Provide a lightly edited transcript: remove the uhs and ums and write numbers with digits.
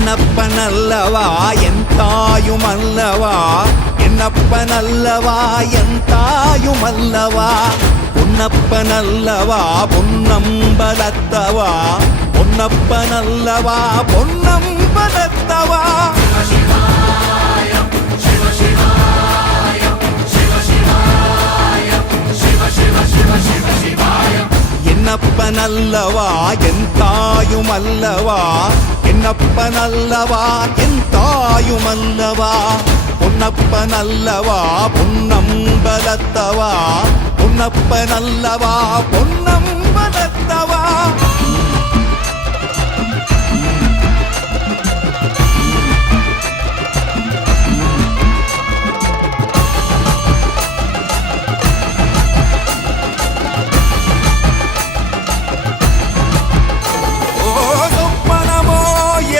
என்னப்பனல்லவா என் தாயுமல்லவா, என்னப்பனல்லவா என் தாயுமல்லவா, பொன்னப்பனல்லவா பொன்னம்பலத்தவா, பொன்னப்பனல்லவா பொன்னம்பலத்தவா. என்னப்பனல்லவா என் தாயுமல்லவா, என்னப்பனல்லவா என் தாயுமல்லவா, பொன்னப்பனல்லவா பொன்னம்பலத்தவா, பொன்னப்பனல்லவா பொன்னம்பலத்தவா.